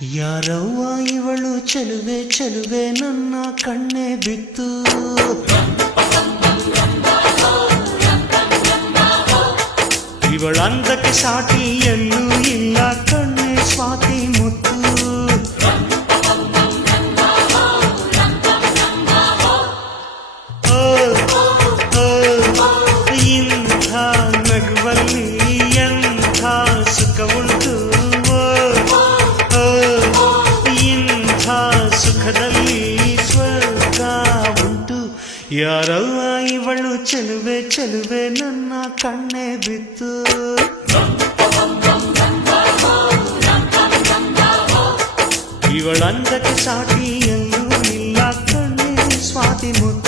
ಯಾರವ್ವ ಇವಳು ಚೆಲುವೆ ಚೆಲುವೆ ನನ್ನ ಕಣ್ಣೆ ಬಿತ್ತು. ಇವಳಂದಕ್ಕೆ ಸಾಟಿ ಎಲ್ಲೂ ಇಲ್ಲ ಕಣ್ಣೆ ಸ್ವಾತಿ ಮುತ್ತು. ಇಂಥ ನಗುವಲ್ಲಿ ಎಂಥ ಸುಖ ಉಂಟು, ಇಂಥ ಸುಖದಲ್ಲಿ ಸ್ವರ್ಗ ಉಂಟು. ಯಾರವ್ವ ಇವಳು ಚೆಲುವೆ ಚೆಲುವೆ ನನ್ನ ಕಣ್ಣೆ ಬಿತ್ತು. ಇವಳಂದಕ್ಕೆ ಸಾಟಿ ಎಲ್ಲೂ ಇಲ್ಲ ಕಣ್ಣೆ ಸ್ವಾತಿ ಮುತ್ತು.